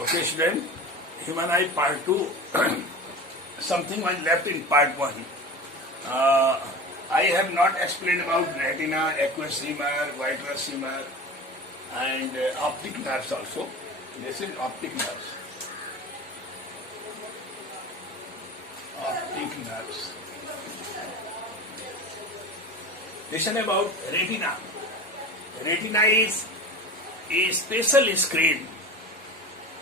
Okay, student, human eye part 2. Something was left in part 1. I have not explained about retina, aqueous humor, vitreous humor, and optic nerves also. This is optic nerves. Optic nerves. Listen about retina. Retina is a special screen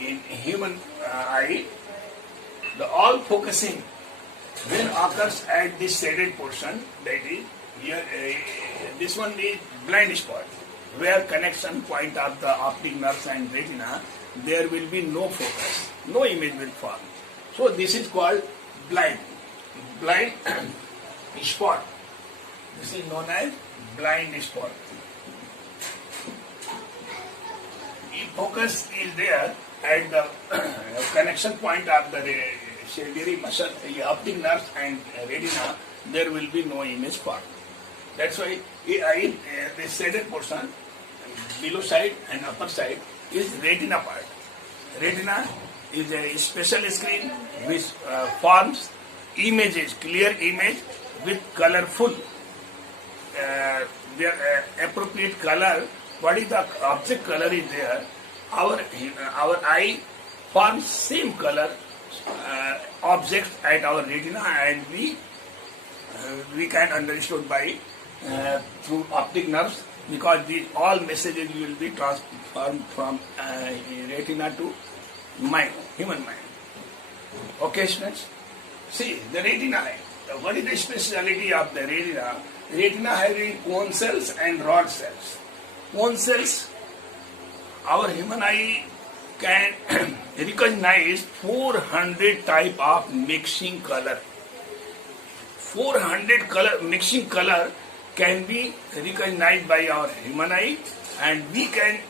in human eye. The all focusing when occurs at this shaded portion, that is here. This one is blind spot, where connection point of the optic nerves and retina. There will be no focus, no image will form. So this is called blind spot. This is known as blind spot. If focus is there at the connection point of the ciliary muscle, optic nerves and retina, there will be no image formed. That's why the shaded portion, below side and upper side, is retina part. Retina is a special screen which forms images, clear image with colorful, their appropriate color. What is the object color is there? Our eye forms same color objects at our retina, and we can understood by through optic nerves, because these all messages will be transformed from retina to mind, human mind. Okay, students. See the retina. What is the speciality of the retina? Retina having cone cells and rod cells. Cone cells, our human eye can recognize 400 type of mixing color. 400 mixing color can be recognized by our human eye, and we can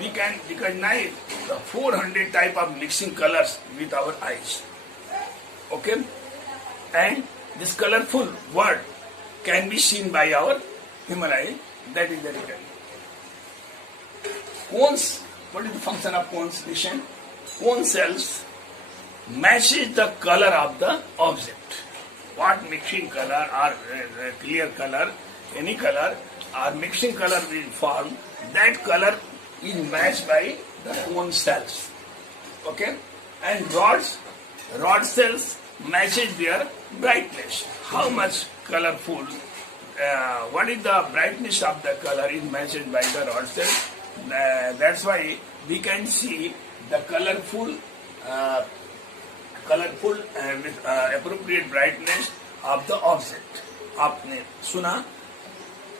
recognize the 400 type of mixing colors with our eyes. Okay, and this colorful word can be seen by our human eye. That is the retina. Cones. What is the function of cones? Listen. Cone cells matches the color of the object. What mixing color or clear color, any color or mixing color will form, that color is matched by the cone cells. Okay? And rod cells matches their brightness. How much colorful, what is the brightness of the color is matched by the rod cells. That's why we can see the colorful with appropriate brightness of the object. आपने सुना?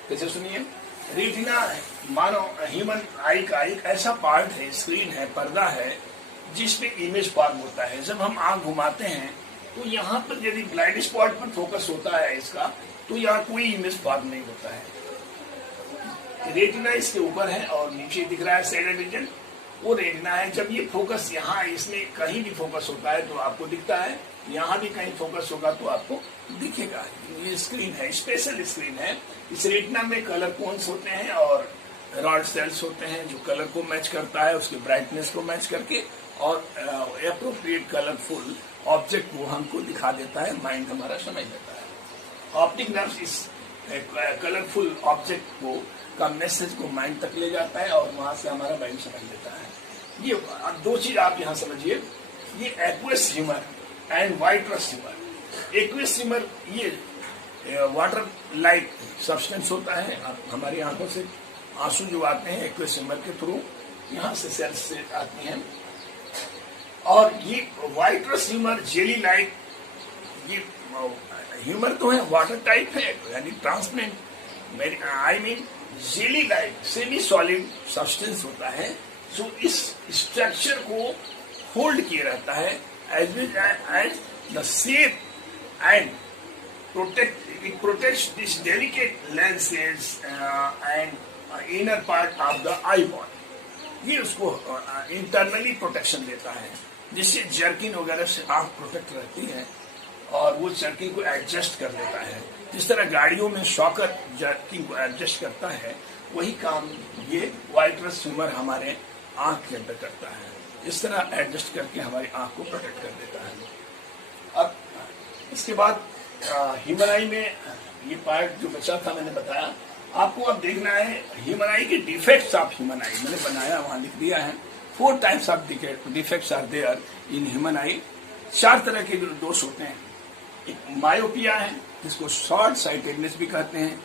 कैसे सुनिए? Retina मानो human आई का एक ऐसा part है, screen है, पर्दा है, जिसपे इमेज फॉर्म होता है. जब हम आंख घुमाते हैं तो यहाँ पर यदि ब्लाइंड स्पॉट पर फोकस होता है इसका, तो यहाँ कोई इमेज फॉर्म नहीं होता है. रेटिना इसके ऊपर है और नीचे दिख रहा है शेडेड रीजन, वो रेटिना है. जब ये फोकस यहाँ इसमें कहीं भी फोकस होता है तो आपको दिखता है, यहाँ भी कहीं फोकस होगा तो आपको दिखेगा. ये स्क्रीन है, स्पेशल स्क्रीन है. इस रेटिना में कलर कोन्स होते हैं और रॉड सेल्स होते हैं जो कलर को मैच करता है, उसके ब्राइटनेस को मैच करके और एप्रोप्रिएट कलरफुल ऑब्जेक्ट वो हमको दिखा देता है, माइंड हमारा समझ लेता है. ऑप्टिक नर्व इस कलरफुल ऑब्जेक्ट को का मैसेज को माइंड तक ले जाता है और वहां से हमारा माइंड समझ लेता है. ये दो चीज आप यहाँ समझिए. ये aqueous humour and vitreous humour. Aqueous humour ये वाटर लाइक सब्सटेंस होता है. हमारी आंखों से आंसू जो आते हैं एक्वेस ह्यूमर के थ्रू यहाँ से सेल्स से आती हैं. और ये वाइट्रस ह्यूमर जेली लाइक, ये ह्यूमर तो है वाटर टाइप है, यानी transparent, I mean jelly like semi solid substance होता है जो इस स्ट्रक्चर को होल्ड किए रहता है as the shape and protects this delicate lenses and inner part of the eye ball. ये उसको इंटरनली प्रोटेक्शन देता है, जिससे जर्किन वगैरह से आंख प्रोटेक्ट रहती है और वो जर्किंग को एडजस्ट कर लेता है. जिस तरह गाड़ियों में शॉकर जर्किंग को एडजस्ट करता है, वही काम ये वाइट्रस ह्यूमर हमारे आंख के अंदर करता है, इस तरह एडजस्ट करके हमारी आंख को प्रोटेक्ट कर देता है। अब इसके बाद ह्यूमन आई में ये पार्ट जो बचा था मैंने बताया आपको। अब देखना है ह्यूमन आई के डिफेक्ट्स ऑफ ह्यूमन आई, मैंने बनाया वहां लिख दिया है। 4 types of defects are there in human eye. 4 तरह के दोष होते हैं। एक मायोपिया है जिसको शॉर्ट साइटेडनेस भी कहते हैं,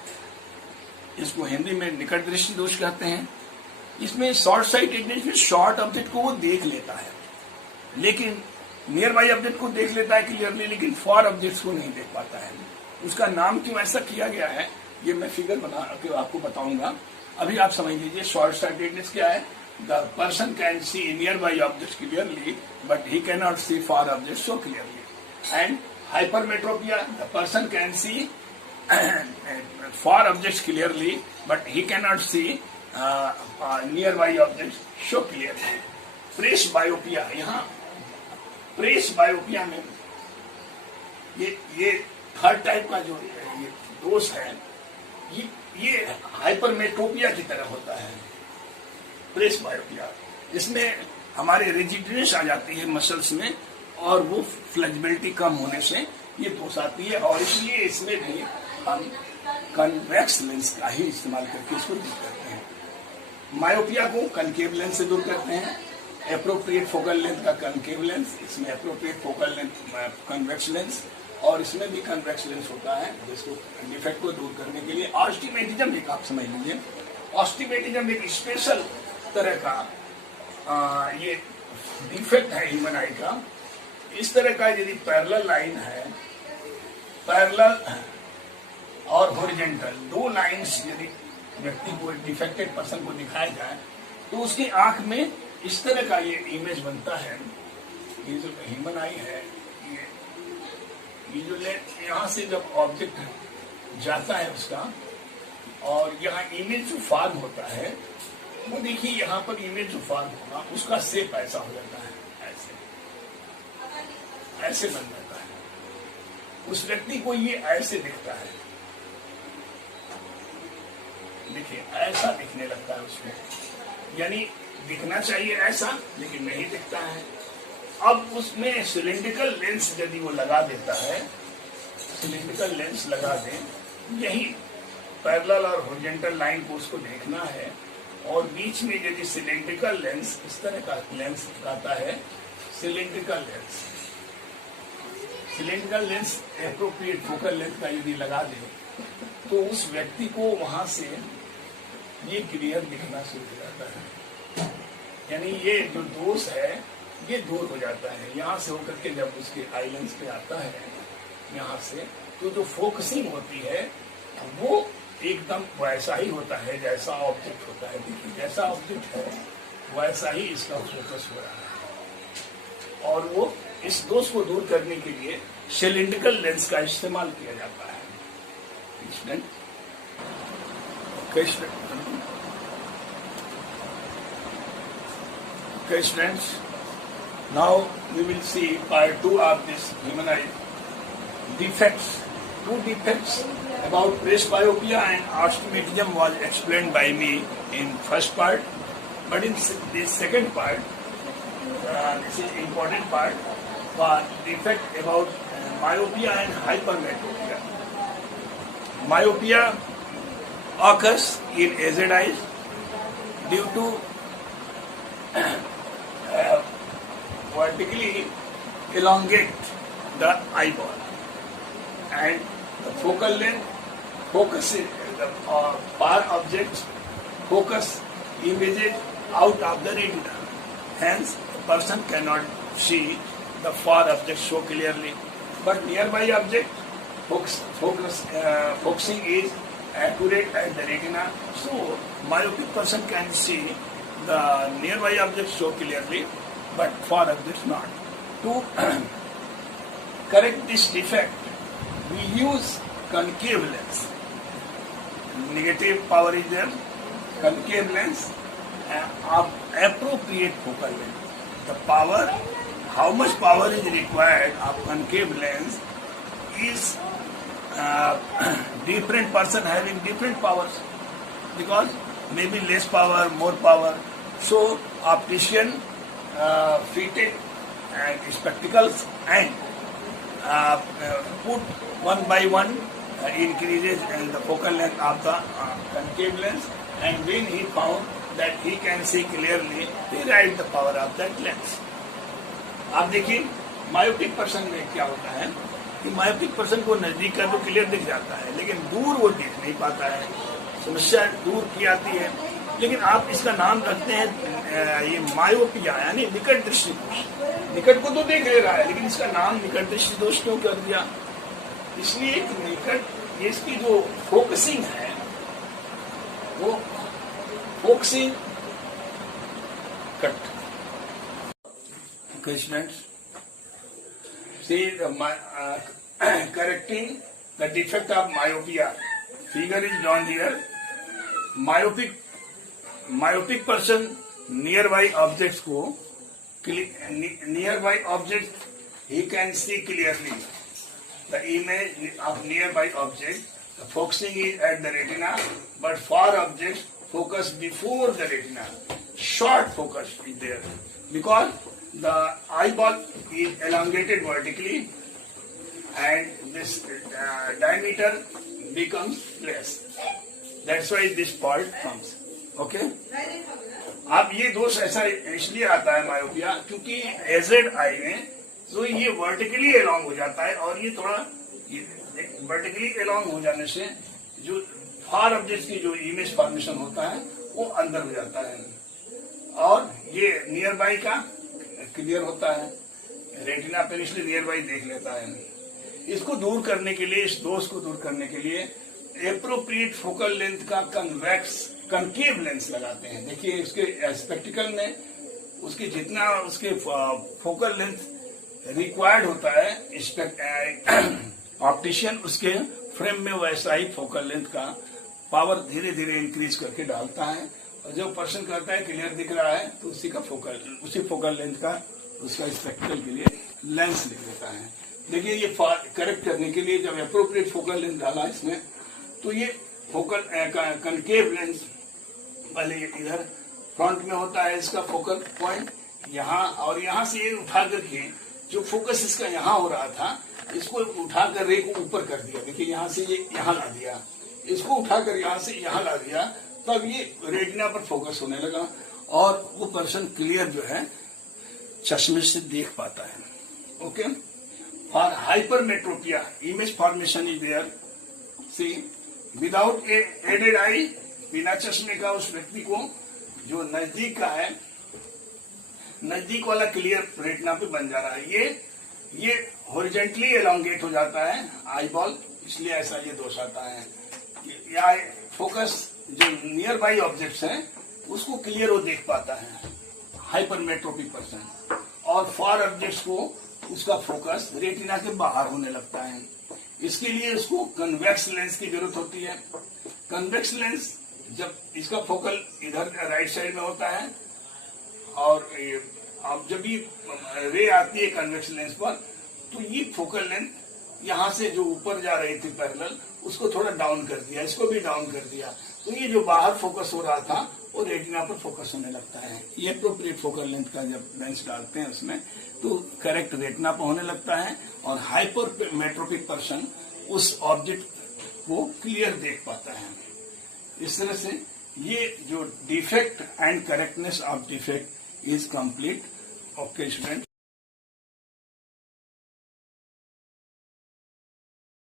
इसको हिंदी में निकट दृष्टि दोष कहते हैं। इसमें शॉर्ट साइटेडनेस में शॉर्ट ऑब्जेक्ट को वो देख लेता है, लेकिन नियर बाई ऑब्जेक्ट को देख लेता है क्लियरली, लेकिन फार ऑब्जेक्ट्स को नहीं देख पाता है। उसका नाम क्यों ऐसा किया गया है ये मैं फिगर बना के आपको बताऊंगा। अभी आप समझ लीजिए शॉर्ट साइटेडनेस क्या है। The person can see near by object clearly but he can not see far object so clearly. And hypermetropia, the person can see far objects clearly but he cannot see nearby objects so clearly. Presbyopia, यहाँ presbyopia में ये 3rd type का जो ये दोष है ये hypermetropia की तरह होता है। प्रेसबायोपिया इसमें हमारे रिजिडिनेस आ जाती है मसल्स में और वो फ्लेक्सिबिलिटी कम होने से ये दोष आती है, और इसलिए इसमें भी हम कन्वेक्स लेंस का ही इस्तेमाल करके इसको दूर करते हैं। मायोपिया को कनकेव लेंस से दूर करते हैं। एप्रोप्रिएट फोकल लेंथ का कनकेव लेंस, इसमें appropriate focal length convex lens, और इसमें भी कन्वेक्स लेंस होता है जिसको डिफेक्ट को दूर करने के लिए। ऑस्टिमेटिज्म एक आप समझ लीजिए, ऑस्टिमेटिज्म एक स्पेशल तरह का ये डिफेक्ट है ह्यूमन आई का। इस तरह का यदि पैरेलल लाइन है, पैरेलल और हॉरिजॉन्टल 2 लाइंस यदि व्यक्ति को डिफेक्टेड पर्सन को दिखाया जाए तो उसकी आंख में इस तरह का ये इमेज बनता है। ये जो ह्यूमन आई है ये जो यहाँ से जब ऑब्जेक्ट जाता है उसका, और यहाँ इमेज जो फॉर्म होता है वो देखिए यहाँ पर इमेज जो फॉर्म होगा उसका शेप ऐसा हो जाता है, ऐसे बन जाता है। उस व्यक्ति को ये ऐसे दिखता है, देखिए ऐसा दिखने लगता है उसमें, यानी दिखना चाहिए ऐसा लेकिन नहीं दिखता है। अब उसमें सिलिंड्रिकल लेंस यदि वो लगा देता है, सिलिंड्रिकल लेंस लगा दे, यही पैरेलल और हॉरिजॉन्टल लाइन को उसको देखना है, और बीच में यदि सिलिंड्रिकल लेंस इस तरह का लेंस लगाता है, cylindrical lens, cylindrical lens appropriate focal length का यदि लगा दे तो उस व्यक्ति को वहां से ये क्लियर दिखना शुरू हो जाता है, यानी ये जो दोष है ये दूर हो जाता है। यहाँ से होकर के जब उसके आई लेंस पे आता है यहाँ से, तो जो फोकसिंग होती है वो एकदम वैसा ही होता है जैसा ऑब्जेक्ट होता है। देखिए जैसा ऑब्जेक्ट है वैसा ही इसका फोकस हो रहा है, और वो इस दोष को दूर करने के लिए सिलिंड्रिकल लेंस का इस्तेमाल किया जाता है। Okay, students, now we will see part 2 of this human eye defects. 2 defects about presbyopia and astigmatism was explained by me in first part, but in this second part, this is important part, was defect about myopia and hypermetropia. Myopia occurs in aged eyes due to vertically elongate the eyeball, and the focal length focuses the far objects focus images out of the retina. Hence, the person cannot see the far object so clearly. But nearby object focusing is accurate at the retina, so myopic person can see the nearby object so clearly, but far objects not. To correct this defect, we use concave lens. Negative power is there, concave lens, of appropriate focal length. The power, how much power is required of concave lens is different person having different powers, because maybe less power, more power. So optician fitted and spectacles and put one by one increases the focal length of the concave lens, and when he found that he can see clearly, he write the power of that lens. आप देखिए myopic person में क्या होता है कि myopic person को नजदीक का तो क्लियर दिख जाता है, लेकिन दूर वो देख नहीं पाता है, समस्या दूर की आती है। लेकिन आप इसका नाम रखते हैं ये मायोपिया यानी निकट दृष्टि दोष। निकट को तो देख ले रहा है, लेकिन इसका नाम निकट दृष्टि दोष क्यों कर दिया? इसलिए कि निकट इसकी जो फोकसिंग है वो focusing cut. Students, see correcting the defect of myopia. Figure is drawn here. Myopic person nearby objects को nearby object he can see clearly the image of nearby object. The focusing is at the retina, but far objects focus before the retina. Short focus is there because the eyeball is elongated vertically and this diameter becomes less. That's why this part comes. Okay? अब ये दोष ऐसा इसलिए आता है myopia क्योंकि aged आई में तो ये वर्टिकली एलोंग हो जाता है, और ये थोड़ा वर्टिकली एलोंग हो जाने से जो फार ऑब्जेक्ट की जो इमेज फॉर्मेशन होता है वो अंदर हो जाता है, और ये नियर बाई का क्लियर होता है, रेटिना पे इसलिए नियर बाई देख लेता है। इसको दूर करने के लिए, इस दोष को दूर करने के लिए एप्रोप्रिएट फोकल लेंथ का कनकेव लेंस लगाते हैं। देखिए इसके स्पेक्टिकल में उसकी जितना उसके फोकल लेंथ रिक्वायर्ड होता है ऑप्टिशियन उसके फ्रेम में वैसा ही फोकल लेंथ का पावर धीरे धीरे इंक्रीज करके डालता है, और जो पर्सन करता है क्लियर दिख रहा है तो उसी फोकल लेंथ का उसका स्पेक्टिकल के लिए लेंस ले लेता है। देखिए ये करेक्ट करने के लिए जब अप्रोप्रिएट फोकल लेंथ डाला इसमें तो ये फोकल कनकेव लेंस पहले इधर फ्रंट में होता है, इसका फोकल पॉइंट यहाँ, और यहाँ से ये उठा करके जो फोकस इसका यहाँ हो रहा था इसको उठाकर रे को ऊपर कर दिया। देखिए यहाँ से ये यहाँ ला दिया, इसको उठाकर यहाँ से यहाँ ला दिया, तब ये रेटिना पर फोकस होने लगा और वो पर्सन क्लियर जो है चश्मे से देख पाता है। Okay, for hypermetropia image formation is there. See without aided eye, बिना चश्मे का उस व्यक्ति को जो नजदीक का है, नजदीक वाला क्लियर रेटिना पे बन जा रहा है। ये हॉरिजेंटली एलोंगेट हो जाता है आई बॉल, इसलिए ऐसा ये दोष आता है। या फोकस जो नियर बाई ऑब्जेक्ट्स हैं उसको क्लियर वो देख पाता है हाइपरमेट्रोपिक पर्सन, और फार ऑब्जेक्ट्स को उसका फोकस रेटिना के बाहर होने लगता है। इसके लिए उसको कन्वेक्स लेंस की जरूरत होती है। कन्वेक्स लेंस जब इसका फोकल इधर राइट साइड में होता है, और अब जब ये रे आती है कन्वेक्स लेंस पर तो ये फोकल लेंथ यहाँ से जो ऊपर जा रही थी पैरेलल उसको थोड़ा डाउन कर दिया, इसको भी डाउन कर दिया, तो ये जो बाहर फोकस हो रहा था वो रेटिना पर फोकस होने लगता है। ये एप्रोप्रिएट फोकल लेंथ का जब लेंस डालते हैं उसमें तो करेक्ट रेटिना पर होने लगता है, और हाइपरमेट्रोपिक पर्सन उस ऑब्जेक्ट को क्लियर देख पाता है। इस तरह से ये जो defect and correctness of defect is complete. Okay student.